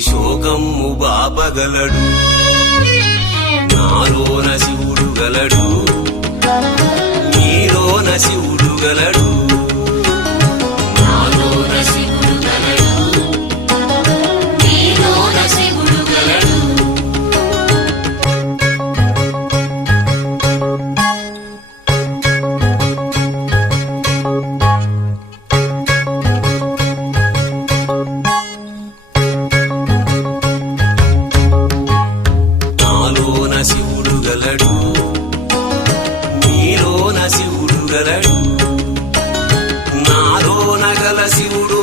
శోకమ్ము బాపగలడు. నాలోన శివుడు గలడు, నీలోన శివుడు గలడు. నాలోన శివుడు గలడు, నీలోన శివుడు గలడు. నాలోన శివుడు గలడు, నీలోన శివుడు గలడు. నాలోన గల శివుడు